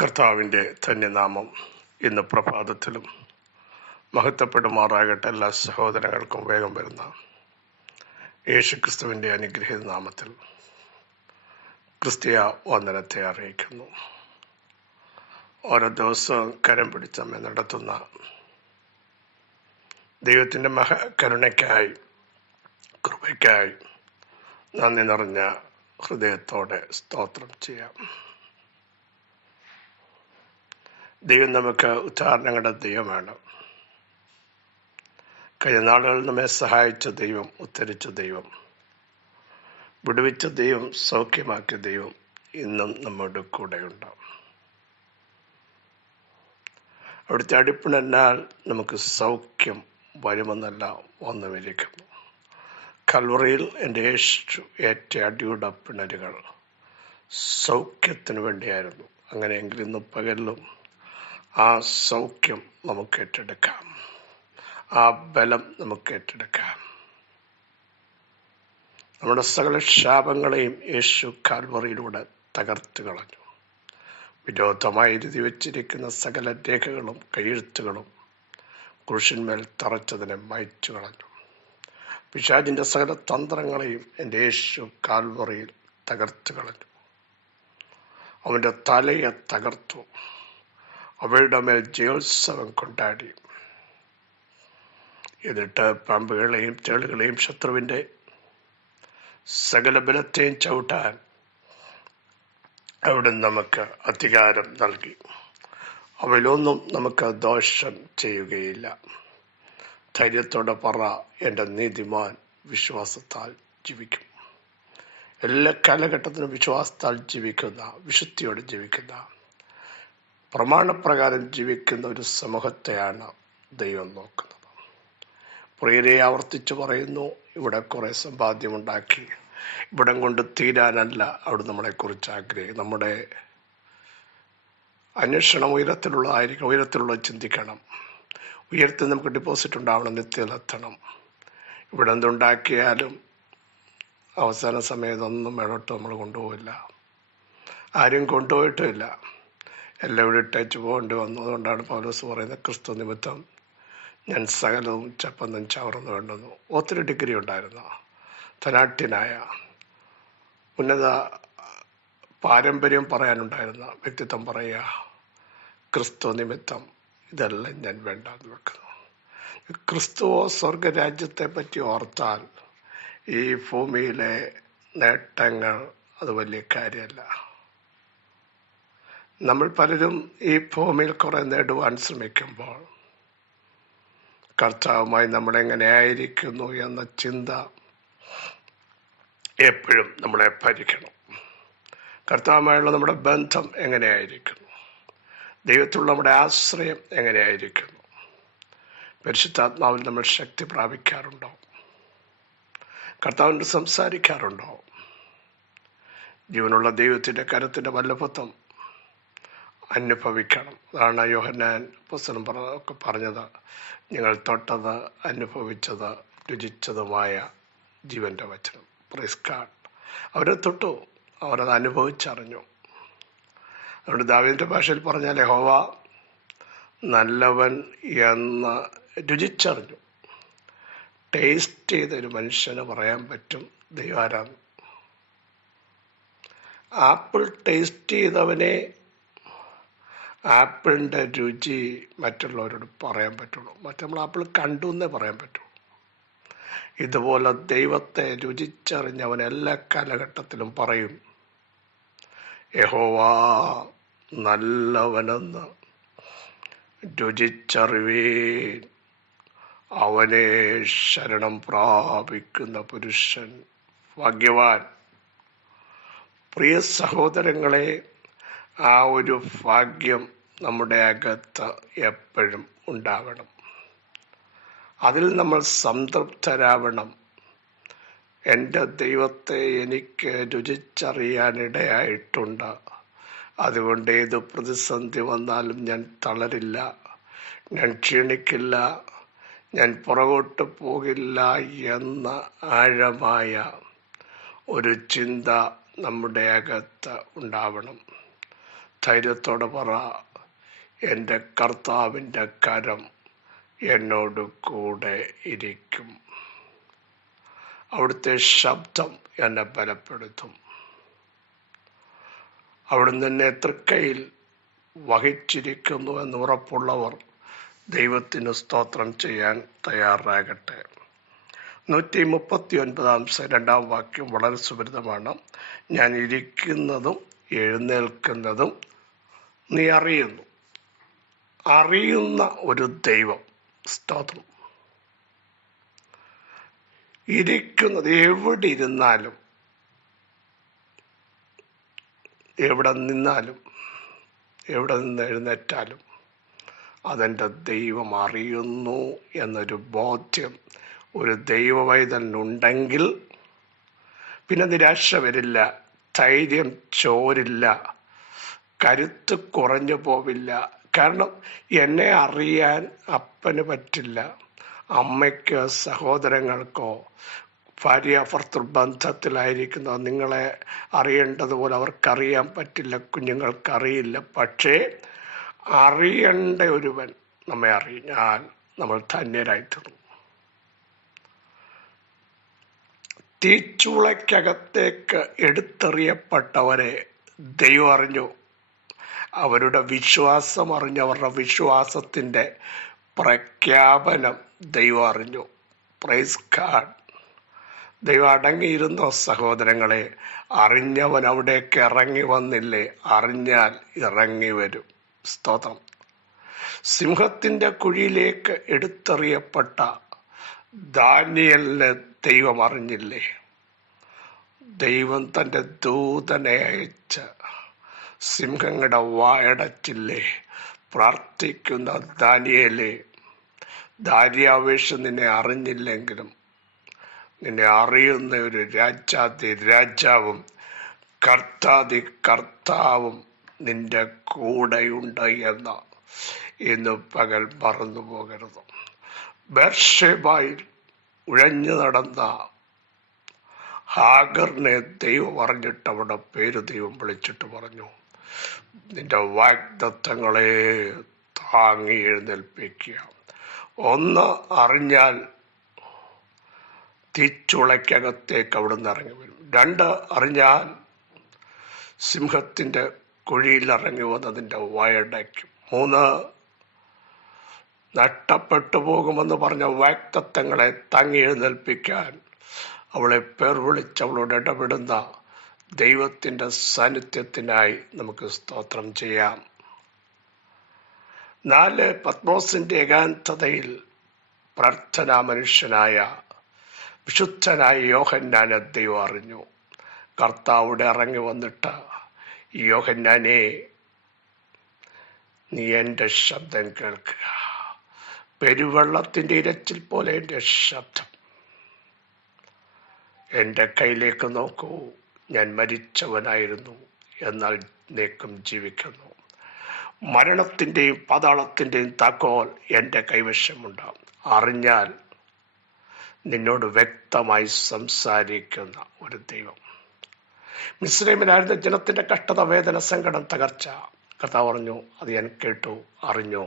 കർത്താവിൻ്റെ ധന്യനാമം ഇന്ന് പ്രഭാതത്തിലും മഹത്വപ്പെടുമാറാകട്ടെ. എല്ലാ സഹോദരങ്ങൾക്കും വേഗം വരുന്ന യേശുക്രിസ്തുവിൻ്റെ അനുഗ്രഹീത നാമത്തിൽ ക്രിസ്തീയ വന്ദനത്തെ അറിയിക്കുന്നു. ഓരോ ദിവസവും കരം പിടിച്ച് നമ്മെ നടത്തുന്ന ദൈവത്തിൻ്റെ കരുണയ്ക്കായി കൃപയ്ക്കായി നന്ദി നിറഞ്ഞ ഹൃദയത്തോടെ സ്തോത്രം ചെയ്യാം. ദൈവം നമുക്ക് ഉദാഹരണങ്ങളുടെ ദൈവമാണ്. കഴിഞ്ഞ നാളുകളിൽ നമ്മെ സഹായിച്ച ദൈവം, ഉദ്ധരിച്ച ദൈവം, വിടുവിച്ച ദൈവം, സൗഖ്യമാക്കിയ ദൈവം ഇന്നും നമ്മുടെ കൂടെയുണ്ട്. അവിടുത്തെ അടിപ്പിണന്നാൽ നമുക്ക് സൗഖ്യം വരുമെന്നല്ല വന്നുമിരിക്കുന്നു. കൽവറിയിൽ എൻ്റെ യേശു ഏറ്റ അടിയുടെ പിണരുകൾ സൗഖ്യത്തിന് വേണ്ടിയായിരുന്നു. അങ്ങനെയെങ്കിൽ ഇന്ന് പകലിലും ആ സൗഖ്യം നമുക്ക് ഏറ്റെടുക്കാം, ആ ബലം നമുക്ക് ഏറ്റെടുക്കാം. നമ്മുടെ സകല ശാപങ്ങളെയും യേശു കാൽവറിയിലൂടെ തകർത്ത് കളഞ്ഞു. വിരോധമായി എഴുതി വച്ചിരിക്കുന്ന സകല രേഖകളും കയ്യെഴുത്തുകളും ക്രൂശിന്മേൽ തറച്ചതിനെ മായ്ച്ചു കളഞ്ഞു. പിശാചിൻ്റെ സകല തന്ത്രങ്ങളെയും എൻ്റെ യേശു കാൽവറിയിൽ തകർത്ത് കളഞ്ഞു. അവൻ്റെ തലയെ തകർത്തു. അവയുടെ മേൽ ജയോത്സവം കൊണ്ടാടി. എന്നിട്ട് പാമ്പുകളെയും തേളുകളെയും ശത്രുവിൻ്റെ സകല ബലത്തെയും ചവിട്ടാൻ അവിടെ നമുക്ക് അധികാരം നൽകി. അവയിലൊന്നും നമുക്ക് ദോഷം ചെയ്യുകയില്ല. ധൈര്യത്തോടെ പറ, എൻ്റെ നീതിമാൻ വിശ്വാസത്താൽ ജീവിക്കും. എല്ലാ കാലഘട്ടത്തിലും വിശ്വാസത്താൽ ജീവിക്കുന്ന, വിശുദ്ധിയോടെ ജീവിക്കുന്ന, പ്രമാണപ്രകാരം ജീവിക്കുന്ന ഒരു സമൂഹത്തെയാണ് ദൈവം നോക്കുന്നത്. പ്രിയരെ, ആവർത്തിച്ച് പറയുന്നു, ഇവിടെ കുറേ സമ്പാദ്യമുണ്ടാക്കി ഇവിടം കൊണ്ട് തീരാനല്ല അവിടെ നമ്മളെക്കുറിച്ച് ആഗ്രഹിക്കും. നമ്മുടെ അന്വേഷണം ഉയരത്തിലുള്ളതായിരിക്കണം. ഉയരത്തിലുള്ള ചിന്തിക്കണം. ഉയരത്തിൽ നമുക്ക് ഡിപ്പോസിറ്റ് ഉണ്ടാവണം, നിത്യത്തിലെത്തണം. ഇവിടെ എന്തുണ്ടാക്കിയാലും അവസാന സമയത്തൊന്നും മേളോട്ട് നമ്മൾ കൊണ്ടുപോകില്ല. ആരും കൊണ്ടുപോയിട്ടുമില്ല. എല്ലാവരും ഇട്ടേച്ച് പോകേണ്ടി വന്നു. അതുകൊണ്ടാണ് പൗലോസ് പറയുന്നത്, ക്രിസ്തു നിമിത്തം ഞാൻ സകലവും ചപ്പന്നും ചവർന്നു വേണ്ടുന്നു. ഒത്തിരി ഡിഗ്രി ഉണ്ടായിരുന്ന ധനാഢ്യനായ, ഉന്നത പാരമ്പര്യം പറയാനുണ്ടായിരുന്ന വ്യക്തിത്വം പറയുക, ക്രിസ്തു നിമിത്തം ഇതെല്ലാം ഞാൻ വേണ്ടാന്ന് വെക്കുന്നു. ക്രിസ്തുവോ സ്വർഗരാജ്യത്തെ പറ്റി ഓർത്താൽ ഈ ഭൂമിയിലെ നേട്ടങ്ങൾ അത് വലിയ കാര്യമല്ല. നമ്മൾ പലരും ഈ ഭൂമിയിൽ കുറെ നേടുവാൻ ശ്രമിക്കുമ്പോൾ കർത്താവുമായി നമ്മളെങ്ങനെയായിരിക്കുന്നു എന്ന ചിന്ത എപ്പോഴും നമ്മളെ ഭരിക്കണം. കർത്താവുമായുള്ള നമ്മുടെ ബന്ധം എങ്ങനെയായിരിക്കുന്നു? ദൈവത്തിലുള്ള നമ്മുടെ ആശ്രയം എങ്ങനെയായിരിക്കുന്നു? പരിശുദ്ധാത്മാവിൽ നമ്മൾ ശക്തി പ്രാപിക്കാറുണ്ടോ? കർത്താവിനോട് സംസാരിക്കാറുണ്ടോ? ജീവനുള്ള ദൈവത്തിൻ്റെ കരത്തിൻ്റെ വല്ലഭത്വം അനുഭവിക്കണം. അതാണ് യോഹന്നാൻ പുസ്തകം ഒക്കെ പറഞ്ഞത്, നിങ്ങൾ തൊട്ടത്, അനുഭവിച്ചത്, രുചിച്ചതുമായ ജീവൻ്റെ വചനം. Praise God. അവരെ തൊട്ടു, അവരത് അനുഭവിച്ചറിഞ്ഞു. അതുകൊണ്ട് ദാവീദിന്റെ ഭാഷയിൽ പറഞ്ഞാൽ യഹോവ നല്ലവൻ എന്ന് രുചിച്ചറിഞ്ഞു. ടേസ്റ്റ് ചെയ്തൊരു മനുഷ്യന് പറയാൻ പറ്റും ദൈവം ആരാന്ന്. ആപ്പിൾ ടേസ്റ്റ് ചെയ്തവനെ ആപ്പിളിൻ്റെ രുചി മറ്റുള്ളവരോട് പറയാൻ പറ്റുള്ളൂ. നമ്മൾ ആപ്പിൾ കണ്ടു എന്നേ പറയാൻ പറ്റുള്ളൂ. ഇതുപോലെ ദൈവത്തെ രുചിച്ചറിഞ്ഞവൻ എല്ലാ കാലഘട്ടത്തിലും പറയും, യഹോവ നല്ലവനെന്ന് രുചിച്ചറിവീൻ. അവനെ ശരണം പ്രാപിക്കുന്ന പുരുഷൻ ഭാഗ്യവാൻ. പ്രിയ സഹോദരങ്ങളെ, ആ ഒരു ഭാഗ്യം നമ്മുടെ അകത്ത് എപ്പോഴും ഉണ്ടാവണം. അതിൽ നമ്മൾ സംതൃപ്തരാവണം. എൻ്റെ ദൈവത്തെ എനിക്ക് രുചിച്ചറിയാനിടയായിട്ടുണ്ട്. അതുകൊണ്ട് ഏത് പ്രതിസന്ധി വന്നാലും ഞാൻ തളരില്ല, ഞാൻ ക്ഷീണിക്കില്ല, ഞാൻ പുറകോട്ട് പോകില്ല എന്ന ആഴമായ ഒരു ചിന്ത നമ്മുടെ അകത്ത് ഉണ്ടാവണം. ധൈര്യത്തോടെ പറ, എൻ്റെ കർത്താവിൻ്റെ കരം എന്നോട് കൂടെ ഇരിക്കും. അവിടുത്തെ ശബ്ദം എന്നെ ബലപ്പെടുത്തും. അവിടുന്ന് എന്നെ തൃക്കൈയിൽ വഹിച്ചിരിക്കുന്നു എന്ന് ഉറപ്പുള്ളവർ ദൈവത്തിന് സ്തോത്രം ചെയ്യാൻ തയ്യാറാകട്ടെ. 139 രണ്ടാം വാക്യം വളരെ സുപരിതമാണ്. ഞാൻ ഇരിക്കുന്നതും എഴുന്നേൽക്കുന്നതും നീ അറിയുന്നു. അറിയുന്ന ഒരു ദൈവം. സ്തോത്രം. ഇരിക്കുന്നത്, എവിടെ ഇരുന്നാലും എവിടെ നിന്നാലും എവിടെ നിന്ന് എഴുന്നേറ്റാലും അതെൻ്റെ ദൈവം അറിയുന്നു എന്നൊരു ബോധ്യം ഒരു ദൈവവൈതലിനുണ്ടെങ്കിൽ പിന്നെ നിരാശ വരില്ല, ധൈര്യം ചോരില്ല, കരുത്ത് കുറഞ്ഞു പോവില്ല. കാരണം എന്നെ അറിയാൻ അപ്പന് പറ്റില്ല, അമ്മയ്ക്കോ സഹോദരങ്ങൾക്കോ ഭാര്യാഭർത്തൃ ബന്ധത്തിലായിരിക്കുന്ന നിങ്ങളെ അറിയേണ്ടതുപോലെ അവർക്കറിയാൻ പറ്റില്ല, കുഞ്ഞുങ്ങൾക്കറിയില്ല. പക്ഷേ അറിയേണ്ട ഒരുവൻ നമ്മെ അറിഞ്ഞാൽ നമ്മൾ ധന്യരായിത്തീർന്നു. തീച്ചൂളയ്ക്കകത്തേക്ക് എടുത്തെറിയപ്പെട്ടവരെ ദൈവം അറിഞ്ഞു. അവരുടെ വിശ്വാസം അറിഞ്ഞു. അവരുടെ വിശ്വാസത്തിൻ്റെ പ്രഖ്യാപനം ദൈവം അറിഞ്ഞു. Praise God. ദൈവം അടങ്ങിയിരുന്നോ സഹോദരങ്ങളെ? അറിഞ്ഞവൻ അവിടേക്ക് ഇറങ്ങി വന്നില്ലേ? അറിഞ്ഞാൽ ഇറങ്ങി വരും. സ്തോത്രം. സിംഹത്തിൻ്റെ കുഴിയിലേക്ക് എടുത്തെറിയപ്പെട്ട ദാനിയേലിനെ ദൈവം അറിഞ്ഞില്ലേ? ദൈവം തൻ്റെ ദൂതനെ അയച്ച് സിംഹങ്ങളുടെ വായടച്ചില്ലേ? പ്രാർത്ഥിക്കുന്ന ദാനിയേലേ, ദാര്യാവേശം നിന്നെ അറിഞ്ഞില്ലെങ്കിലും നിന്നെ അറിയുന്ന ഒരു രാജാതി രാജാവും കർത്താതി കർത്താവും നിന്റെ കൂടെയുണ്ട് എന്ന് ഇന്ന് പകൽ മറന്നു പോകരുത്. ബേർഷേബയിൽ ഉഴഞ്ഞു നടന്ന ഹാഗറിനെ ദൈവം അറിഞ്ഞിട്ട് അവിടെ പേര് ദൈവം വിളിച്ചിട്ട് പറഞ്ഞു, നിന്റെ വാഗ്ദത്തങ്ങളെ താങ്ങി എഴുന്നേൽപ്പിക്കുക. ഒന്ന് അറിഞ്ഞാൽ തീച്ചുളയ്ക്കകത്തേക്ക് അവിടുന്ന് ഇറങ്ങി വരും. 2 അറിഞ്ഞാൽ സിംഹത്തിൻ്റെ കുഴിയിൽ ഇറങ്ങി വന്നതിൻ്റെ വായടയ്ക്കും. 3 നഷ്ടപ്പെട്ടു പോകുമെന്ന് പറഞ്ഞ വാഗ്ദത്തങ്ങളെ താങ്ങി എഴുന്നേൽപ്പിക്കാൻ അവളെ പേർ വിളിച്ച് അവളോട് ഇടപെടുന്ന ദൈവത്തിൻ്റെ സാന്നിധ്യത്തിനായി നമുക്ക് സ്തോത്രം ചെയ്യാം. 4 പത്മോസിൻ്റെ ഏകാന്തതയിൽ പ്രാർത്ഥനാ മനുഷ്യനായ വിശുദ്ധനായ യോഹന്നാനെ ദൈവം അറിഞ്ഞു. കർത്താവിടെ ഇറങ്ങി വന്നിട്ട്, യോഹന്നാനെ, നീ എൻ്റെ ശബ്ദം കേൾക്കുക. പെരുവെള്ളത്തിൻ്റെ ഇരച്ചിൽ പോലെ എൻ്റെ ശബ്ദം. എൻ്റെ കയ്യിലേക്ക് നോക്കൂ. ഞാൻ മരിച്ചവനായിരുന്നു, എന്നാൽ നീക്കും ജീവിക്കുന്നു. മരണത്തിൻ്റെയും പാതാളത്തിൻ്റെയും താക്കോൽ എൻ്റെ കൈവശമുണ്ട്. അറിഞ്ഞാൽ നിന്നോട് വ്യക്തമായി സംസാരിക്കുന്ന ഒരു ദൈവം. മിസ്രൈമിലായിരുന്ന ജനത്തിൻ്റെ കഷ്ടത, വേദന, സങ്കടം, തകർച്ച കർത്താവ് പറഞ്ഞു, അത് ഞാൻ കേട്ടു, അറിഞ്ഞു.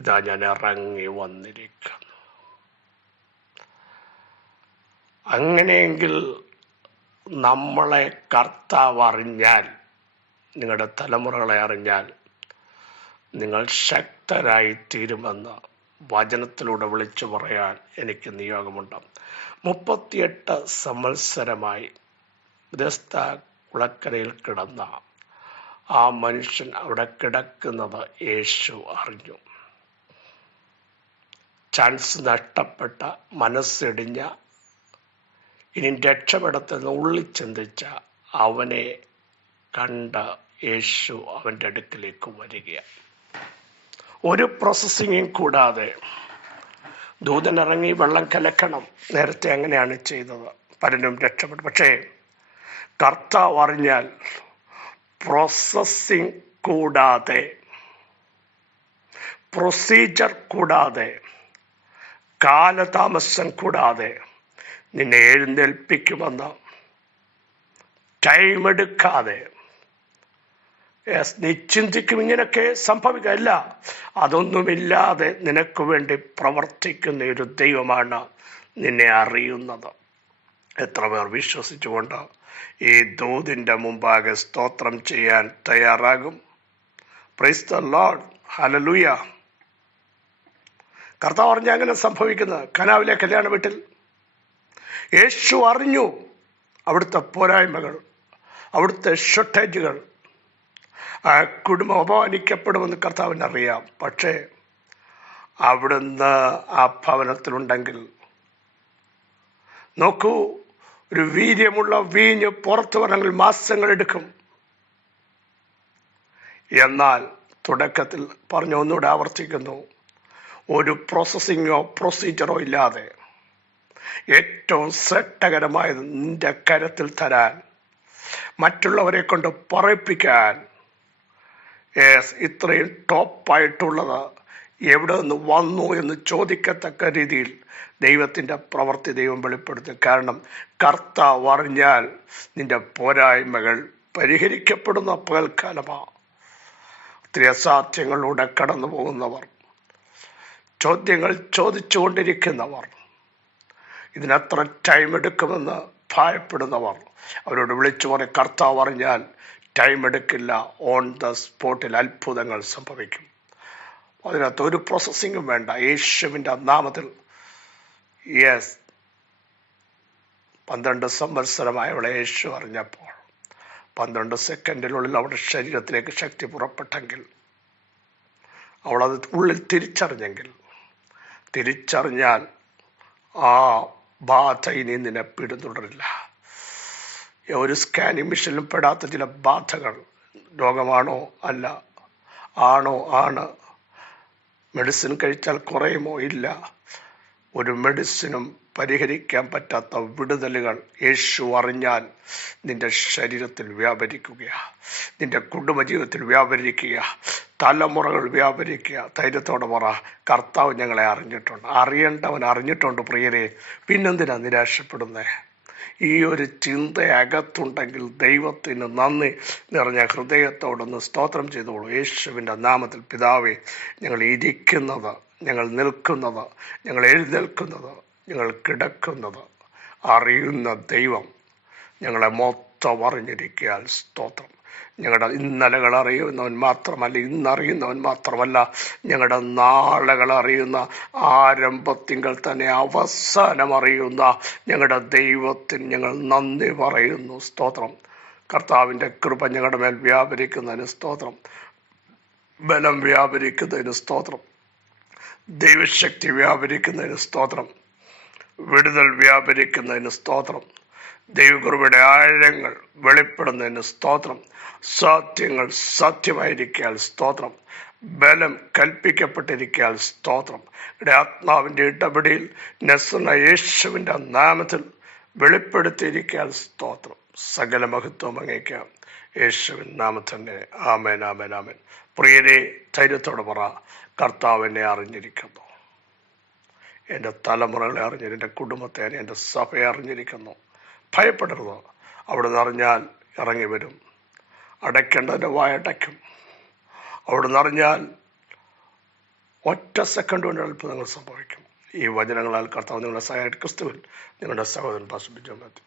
ഇതാ ഞാൻ ഇറങ്ങി വന്നിരിക്കുന്നു. അങ്ങനെയെങ്കിൽ നമ്മളെ കർത്താവ് അറിഞ്ഞാൽ, നിങ്ങളുടെ തലമുറകളെ അറിഞ്ഞാൽ നിങ്ങൾ ശക്തരായി തീരുമെന്ന് വചനത്തിലൂടെ വിളിച്ചു പറയാൻ എനിക്ക് നിയോഗമുണ്ട്. 38 സംവത്സരമായി വിദഗ്ധ കുളക്കരയിൽ കിടന്ന ആ മനുഷ്യൻ അവിടെ കിടക്കുന്നത് യേശു അറിഞ്ഞു. ചാൻസ് നഷ്ടപ്പെട്ട, മനസ്സിടിഞ്ഞ, ഇനി രക്ഷപ്പെടത്തെന്ന് ഉള്ളിൽ ചിന്തിച്ച അവനെ കണ്ട് യേശു അവൻ്റെ അടുക്കിലേക്ക് വരികയാണ്. ഒരു പ്രോസസ്സിങ്ങും കൂടാതെ ദൂതനിറങ്ങി വെള്ളം കലക്കണം. നേരത്തെ അങ്ങനെയാണ് ചെയ്തത്, പലരും രക്ഷപ്പെട്ടു. പക്ഷേ കർത്താവ് അറിഞ്ഞാൽ പ്രോസസ്സിങ് കൂടാതെ, പ്രൊസീജർ കൂടാതെ, കാലതാമസം കൂടാതെ നിന്നെ എഴുന്നേൽപ്പിക്കുമെന്ന്, ടൈം എടുക്കാതെ നീ ചിന്തിക്കും ഇങ്ങനെയൊക്കെ സംഭവിക്കല്ല. അതൊന്നുമില്ലാതെ നിനക്ക് വേണ്ടി പ്രവർത്തിക്കുന്ന ഒരു ദൈവമാണ് നിന്നെ അറിയുന്നത്. എത്ര പേർ വിശ്വസിച്ചുകൊണ്ട് ഈ ദൂതിൻ്റെ മുമ്പാകെ സ്തോത്രം ചെയ്യാൻ തയ്യാറാകും? Praise the Lord, hallelujah. കർത്താവ് അറിഞ്ഞ അങ്ങനെ സംഭവിക്കുന്നത്. കനാവിലെ കല്യാണ വീട്ടിൽ യേശു അറിഞ്ഞു അവിടുത്തെ പോരായ്മകൾ, അവിടുത്തെ ഷൊട്ടേജുകൾ. ആ കുടുംബം അപമാനിക്കപ്പെടുമെന്ന് കർത്താവിനറിയാം. പക്ഷേ അവിടുന്ന് ആ ഭവനത്തിലുണ്ടെങ്കിൽ, നോക്കൂ, ഒരു വീര്യമുള്ള വീഞ്ഞ് പുറത്തു വരണമെങ്കിൽ മാസങ്ങളെടുക്കും. എന്നാൽ തുടക്കത്തിൽ പറഞ്ഞ ഒന്നുകൂടെ ആവർത്തിക്കുന്നു, ഒരു പ്രോസസ്സിങ്ങോ പ്രൊസീജിയറോ ഇല്ലാതെ ഏറ്റവും ശ്രദ്ധകരമായത് നിന്റെ കരത്തിൽ തരാൻ, മറ്റുള്ളവരെ കൊണ്ട് പറയിപ്പിക്കാൻ, ഇത്രയും ടോപ്പായിട്ടുള്ളത് എവിടെ നിന്ന് വന്നു എന്ന് ചോദിക്കത്തക്ക രീതിയിൽ ദൈവത്തിൻ്റെ പ്രവൃത്തി ദൈവം വെളിപ്പെടുത്തും. കാരണം കർത്താവ് അറിഞ്ഞാൽ നിന്റെ പോരായ്മകൾ പരിഹരിക്കപ്പെടുന്ന പകൽക്കാലമാണ്. ഒത്തിരി അസാധ്യങ്ങളിലൂടെ കടന്നു പോകുന്നവർ, ചോദ്യങ്ങൾ ചോദിച്ചുകൊണ്ടിരിക്കുന്നവർ, ഇതിനത്ര ടൈം എടുക്കുമെന്ന് ഭയപ്പെടുന്നവർ, അവരോട് വിളിച്ചു പറയും, കർത്താവ് അറിഞ്ഞാൽ ടൈം എടുക്കില്ല, ഓൺ ദ സ്പോട്ടിൽ അത്ഭുതങ്ങൾ സംഭവിക്കും. അതിനകത്ത് ഒരു പ്രോസസ്സിങ്ങും വേണ്ട. യേശുവിൻ്റെ നാമത്തിൽ. 12 സംവത്സരമായവളെ യേശു അറിഞ്ഞപ്പോൾ 12 സെക്കൻഡിനുള്ളിൽ അവളുടെ ശരീരത്തിലേക്ക് ശക്തി പുറപ്പെട്ടെങ്കിൽ, അവളത് ഉള്ളിൽ തിരിച്ചറിഞ്ഞാൽ ആ ബാധ ഇനി നിന്നെ പിന്തുടരില്ല. ഒരു സ്കാനിങ് മെഷീനിലും പെടാത്ത ചില ബാധകൾ, രോഗമാണോ അല്ല, ആണോ ആണ്, മെഡിസിൻ കഴിച്ചാൽ കുറയുമോ ഇല്ല, ഒരു മെഡിസിനും പരിഹരിക്കാൻ പറ്റാത്ത വിടുതലുകൾ യേശു അറിഞ്ഞാൽ നിന്റെ ശരീരത്തിൽ വ്യാപരിക്കുകയാണ്, നിന്റെ കുടുംബജീവിതത്തിൽ വ്യാപരിക്കുക, തലമുറകൾ വ്യാപരിക്കുക. ധൈര്യത്തോടെ പറ, കർത്താവ് ഞങ്ങളെ അറിഞ്ഞിട്ടുണ്ട്. അറിയേണ്ടവൻ അറിഞ്ഞിട്ടുണ്ട് പ്രിയരെ, പിന്നെന്തിനാ നിരാശപ്പെടുന്നേ? ഈ ഒരു ചിന്ത അകത്തുണ്ടെങ്കിൽ ദൈവത്തിന് നന്ദി നിറഞ്ഞ ഹൃദയത്തോടൊന്ന് സ്തോത്രം ചെയ്തോളൂ. യേശുവിൻ്റെ നാമത്തിൽ. പിതാവേ, ഞങ്ങൾ ഇരിക്കുന്നത്, ഞങ്ങൾ നിൽക്കുന്നത്, ഞങ്ങൾ എഴുന്നേൽക്കുന്നത്, ഞങ്ങൾ കിടക്കുന്നത് അറിയുന്ന ദൈവം ഞങ്ങളെ മൊത്തം അറിഞ്ഞിരിക്കാൻ സ്തോത്രം. ഞങ്ങളുടെ ഇന്നലകൾ അറിയുന്നവൻ മാത്രമല്ല, ഇന്നറിയുന്നവൻ മാത്രമല്ല, ഞങ്ങളുടെ നാളുകൾ അറിയുന്ന, ആരംഭത്തിങ്കൽ തന്നെ അവസാനം അറിയുന്ന ഞങ്ങളുടെ ദൈവത്തിന് ഞങ്ങൾ നന്ദി പറയുന്നു. സ്തോത്രം. കർത്താവിൻ്റെ കൃപ ഞങ്ങളുടെ മേൽ വ്യാപരിക്കുന്നതിന് സ്തോത്രം. ബലം വ്യാപരിക്കുന്നതിന് സ്തോത്രം. ദൈവശക്തി വ്യാപരിക്കുന്നതിന് സ്തോത്രം. വിടുതൽ വ്യാപരിക്കുന്നതിന് സ്തോത്രം. ദൈവകൃപയുടെ ആഴങ്ങൾ വെളിപ്പെടുന്നതിന് സ്തോത്രം. സത്യങ്ങൾ സത്യമായിരിക്കാൻ സ്തോത്രം. ബലം കൽപ്പിക്കപ്പെട്ടിരിക്കാൻ സ്തോത്രം. ഇവിടെ ആത്മാവിൻ്റെ ഇടപെടിയിൽ നസ്രനായ യേശുവിൻ്റെ നാമത്തിൽ വെളിപ്പെടുത്തിയിരിക്കാൻ സ്തോത്രം. സകല മഹത്വം അങ്ങേക്കാം യേശുവിൻ നാമത്തന്നെ. ആമേൻ, ആമേൻ, ആമേൻ. പ്രിയരെ, ധൈര്യത്തോടെ പറ, കർത്താവ് എന്നെ അറിഞ്ഞിരിക്കുന്നു, എൻ്റെ തലമുറകളെ അറിഞ്ഞിരിക്കുന്നു, എൻ്റെ കുടുംബത്തെ, എൻ്റെ സഭയെ അറിഞ്ഞിരിക്കുന്നു. ഭയപ്പെടരുത്. അവിടുന്ന് അറിഞ്ഞാൽ ഇറങ്ങി വരും. അടയ്ക്കേണ്ടതിൻ്റെ വായടയ്ക്കും. അവിടുന്ന് അറിഞ്ഞാൽ ഒറ്റ സെക്കൻഡ് കൊണ്ട് അത്ഭുതങ്ങൾ സംഭവിക്കും. ഈ വചനങ്ങളാൽ കർത്താവ് നിങ്ങളുടെ സഹായ ക്രിസ്തുവിൽ നിങ്ങളുടെ സഹോദരൻ പാസ്റ്റർ ബിജു മാത്യു.